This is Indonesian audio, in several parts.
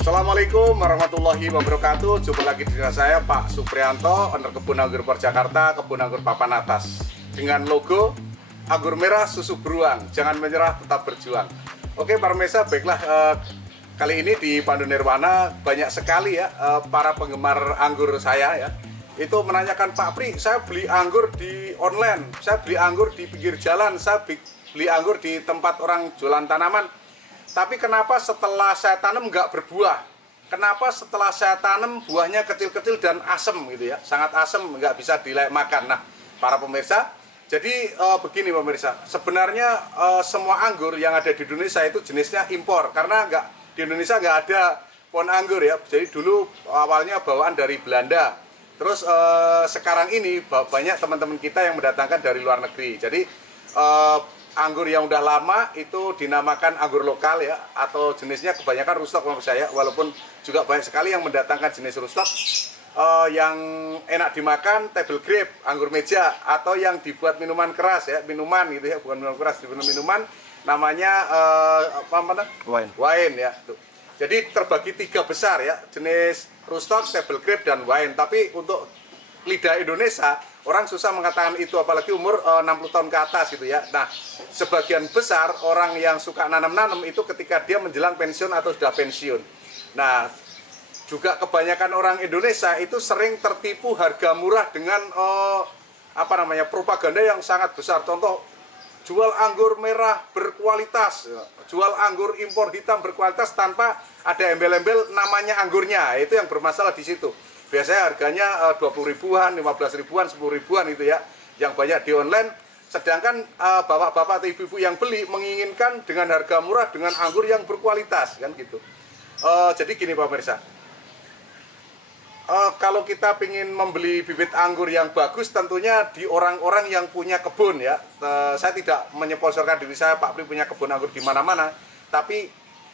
Assalamualaikum warahmatullahi wabarakatuh. Jumpa lagi dengan saya Pak Suprianto, owner Kebun Anggur Purjakarta, Kebun Anggur Papan Atas, dengan logo anggur merah susu beruang, jangan menyerah, tetap berjuang. Oke para pemirsa, baiklah, kali ini di Pandu Nirwana banyak sekali ya para penggemar anggur saya ya, itu menanyakan, Pak Pri, saya beli anggur di online, saya beli anggur di pinggir jalan, saya beli anggur di tempat orang jualan tanaman, tapi kenapa setelah saya tanam nggak berbuah? Kenapa setelah saya tanam buahnya kecil-kecil dan asem gitu ya, sangat asem, nggak bisa dilayak makan. Nah, para pemirsa, jadi begini pemirsa, sebenarnya semua anggur yang ada di Indonesia itu jenisnya impor, karena di Indonesia nggak ada pohon anggur ya. Jadi dulu awalnya bawaan dari Belanda, terus sekarang ini banyak teman-teman kita yang mendatangkan dari luar negeri. Jadi anggur yang udah lama itu dinamakan anggur lokal ya, atau jenisnya kebanyakan rootstock menurut saya, walaupun juga banyak sekali yang mendatangkan jenis rootstock yang enak dimakan, table grape, anggur meja, atau yang dibuat minuman keras ya, minuman gitu ya, bukan minuman keras, dibuat minuman namanya wine ya. Tuh. Jadi terbagi 3 besar ya, jenis rootstock, table grape, dan wine. Tapi untuk lidah Indonesia, orang susah mengatakan itu, apalagi umur 60 tahun ke atas gitu ya. Nah, sebagian besar orang yang suka nanam-nanam itu ketika dia menjelang pensiun atau sudah pensiun. Nah, juga kebanyakan orang Indonesia itu sering tertipu harga murah dengan propaganda yang sangat besar. Contoh, jual anggur merah berkualitas, jual anggur impor hitam berkualitas tanpa ada embel-embel namanya anggurnya. Itu yang bermasalah di situ. Biasanya harganya 20 ribuan, 15 ribuan, 10 ribuan itu ya, yang banyak di online. Sedangkan bapak-bapak atau ibu-ibu yang beli menginginkan dengan harga murah, dengan anggur yang berkualitas, kan gitu. Jadi gini Pak pemirsa, kalau kita ingin membeli bibit anggur yang bagus, tentunya di orang-orang yang punya kebun ya. Saya tidak menyponsorkan diri saya, Pak Pri punya kebun anggur di mana-mana, tapi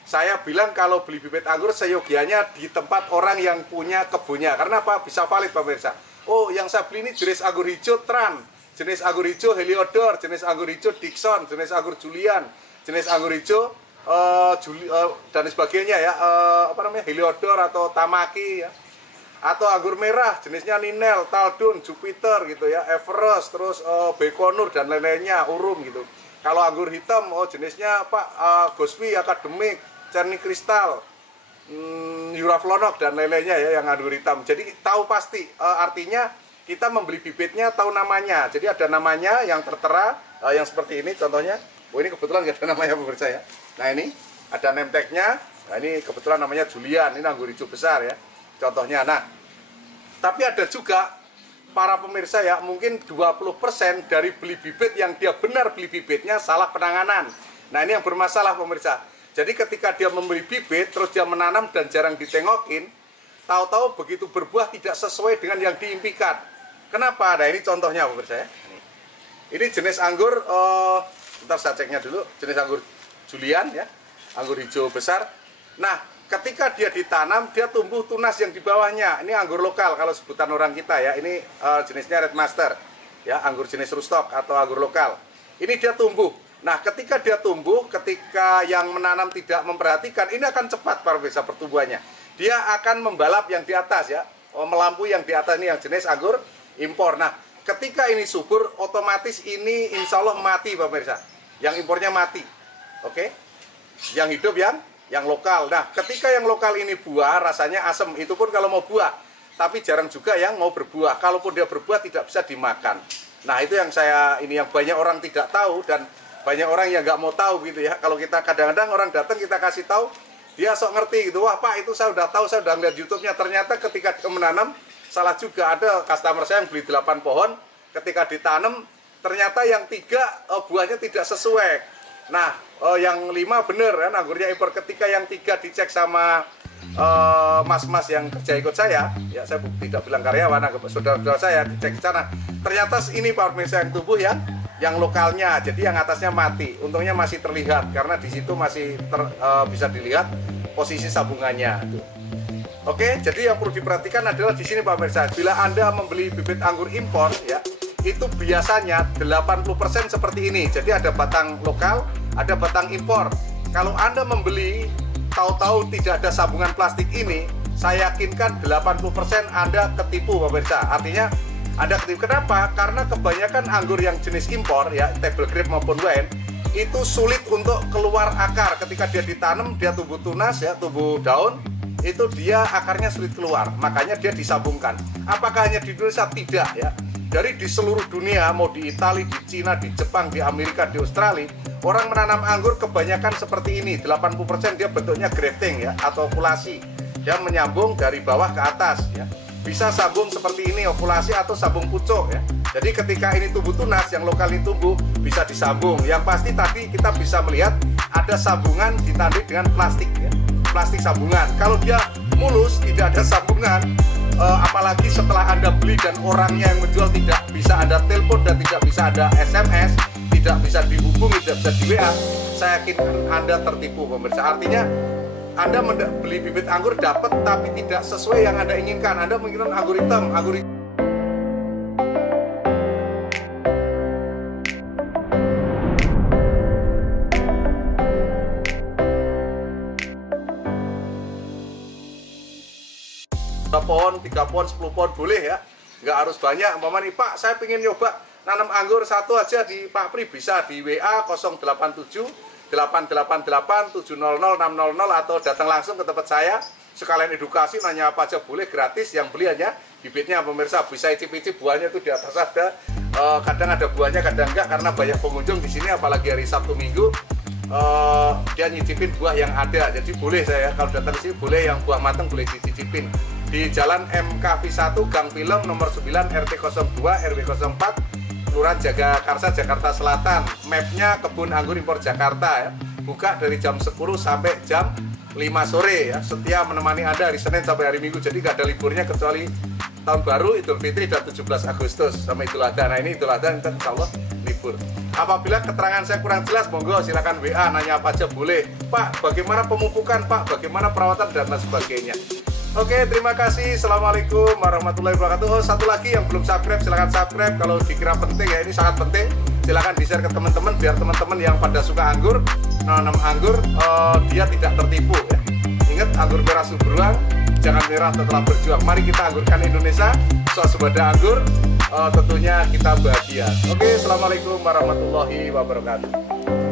saya bilang kalau beli bibit anggur seyogianya di tempat orang yang punya kebunnya. Karena apa? Bisa valid Pak pemirsa. Oh, yang saya beli ini jenis anggur hijau Tran, jenis anggur hijau Heliodor, jenis anggur hijau Dixon, jenis anggur Julian, jenis anggur hijau dan sebagainya ya, Heliodor atau Tamaki ya. Atau anggur merah jenisnya Ninel, Taldun, Jupiter gitu ya, Everest, terus Bekonur dan lain-lainnya, Urum gitu. Kalau anggur hitam jenisnya Goswi, Akademik, Cerny Kristal, Juraflonok dan lain-lainnya ya, yang anggur hitam. Jadi tahu pasti, artinya kita membeli bibitnya tahu namanya. Jadi ada namanya yang tertera, yang seperti ini contohnya. Oh, ini kebetulan nggak ada namanya pemirsa ya. Nah, ini ada name tag-nya. Nah, ini kebetulan namanya Julian, ini anggur hijau besar ya, contohnya. Nah, tapi ada juga para pemirsa ya, mungkin 20% dari beli bibit yang dia benar beli bibitnya salah penanganan. Nah, ini yang bermasalah pemirsa. Jadi ketika dia membeli bibit, terus dia menanam dan jarang ditengokin, tahu-tahu begitu berbuah tidak sesuai dengan yang diimpikan. Kenapa? Nah, ini contohnya pemirsa ya. Ini jenis anggur, bentar saya ceknya dulu, jenis anggur Julian ya, anggur hijau besar. Nah, ketika dia ditanam, dia tumbuh tunas yang di bawahnya. Ini anggur lokal kalau sebutan orang kita ya. Ini jenisnya Red Master ya, anggur jenis rootstock atau anggur lokal. Ini dia tumbuh. Nah, ketika dia tumbuh, ketika yang menanam tidak memperhatikan, ini akan cepat para pemirsa pertumbuhannya. Dia akan membalap yang di atas ya, melampaui yang di atas. Ini yang jenis anggur impor. Nah, ketika ini subur, otomatis ini insya Allah mati para pemirsa. Yang impornya mati, oke? Yang hidup yang lokal. Nah, ketika yang lokal ini buah, rasanya asam. Itu pun kalau mau buah. Tapi jarang juga yang mau berbuah. Kalaupun dia berbuah, tidak bisa dimakan. Nah, itu yang yang banyak orang tidak tahu, dan banyak orang yang nggak mau tahu gitu ya. Kalau kita kadang-kadang orang datang, kita kasih tahu, dia sok ngerti gitu. Wah Pak, itu saya udah tahu, saya udah ngeliat YouTube-nya. Ternyata ketika dia menanam, salah juga. Ada customer saya yang beli 8 pohon, ketika ditanam, ternyata yang 3 buahnya tidak sesuai. Nah, yang 5 bener kan anggurnya impor. Ketika yang 3 dicek sama mas-mas yang kerja ikut saya, ya saya tidak bilang karyawan, saudara-saudara saya dicek di sana. Ternyata ini Pak pemirsa yang tumbuh yang lokalnya, jadi yang atasnya mati. Untungnya masih terlihat karena di situ masih bisa dilihat posisi sabungannya. Oke, jadi yang perlu diperhatikan adalah di sini Pak pemirsa, bila Anda membeli bibit anggur impor ya, itu biasanya 80% seperti ini. Jadi ada batang lokal, ada batang impor. Kalau Anda membeli tahu-tahu tidak ada sabungan plastik ini, saya yakinkan 80% Anda ketipu Pak pemirsa. Artinya Anda ketipu. Kenapa? Karena kebanyakan anggur yang jenis impor ya, table grape maupun wine, itu sulit untuk keluar akar. Ketika dia ditanam, dia tumbuh tunas ya, tumbuh daun, itu dia akarnya sulit keluar, makanya dia disabungkan. Apakah hanya di Indonesia? Tidak ya. Dari di seluruh dunia, mau di Italia, di Cina, di Jepang, di Amerika, di Australia, orang menanam anggur kebanyakan seperti ini. 80% dia bentuknya grafting ya, atau okulasi. Dia menyambung dari bawah ke atas ya. Bisa sambung seperti ini, okulasi atau sambung pucuk ya. Jadi ketika ini tumbuh tunas, yang lokal ini tumbuh, bisa disambung. Yang pasti tadi kita bisa melihat ada sambungan ditandai dengan plastik ya. Plastik sambungan. Kalau dia mulus, tidak ada sambungan, apalagi setelah Anda beli dan orangnya yang menjual tidak bisa Anda telepon dan tidak bisa ada SMS, tidak bisa dihubungi, tidak bisa di WA, saya yakin Anda tertipu pemirsa. Artinya Anda beli bibit anggur dapat tapi tidak sesuai yang Anda inginkan. Anda menginginkan anggur hitam, pohon, 3 pohon, 10 pohon boleh ya, nggak harus banyak. Umpamanya Pak, saya pengen nyoba nanam anggur satu aja di Pak Pri, bisa di WA 087 888 700 600 atau datang langsung ke tempat saya, sekalian edukasi, nanya apa aja boleh, gratis. Yang beli hanya bibitnya pemirsa, bisa icip-icip buahnya itu di atas ada, kadang ada buahnya kadang enggak, karena banyak pengunjung di sini apalagi hari Sabtu Minggu. Dia nyicipin buah yang ada, jadi boleh saya kalau datang ke sini boleh yang buah matang boleh dicicipin di Jalan MKV1 Gang Film nomor 9 RT 02 RW 04 Kelurahan Jagakarsa Jakarta Selatan. Mapnya Kebun Anggur Impor Jakarta ya. Buka dari jam 10 sampai jam 5 sore ya. Setia menemani Anda hari Senin sampai hari Minggu, jadi nggak ada liburnya kecuali tahun baru, Idul Fitri dan 17 Agustus sama Idul Adha. Nah ini Idul Adha insya Allah libur. Apabila keterangan saya kurang jelas, monggo silakan WA, nanya apa aja boleh. Pak, bagaimana pemupukan Pak, bagaimana perawatan dan lain sebagainya. Oke, terima kasih. Assalamualaikum warahmatullahi wabarakatuh. Oh, satu lagi yang belum subscribe, silakan subscribe. Kalau dikira penting ya, ini sangat penting. Silakan di-share ke teman-teman biar teman-teman yang pada suka anggur, nanam anggur, dia tidak tertipu ya. Ingat, anggur merah beruang, jangan merah setelah berjuang. Mari kita anggurkan Indonesia, swasembada anggur, tentunya kita bahagia. Oke, assalamualaikum warahmatullahi wabarakatuh.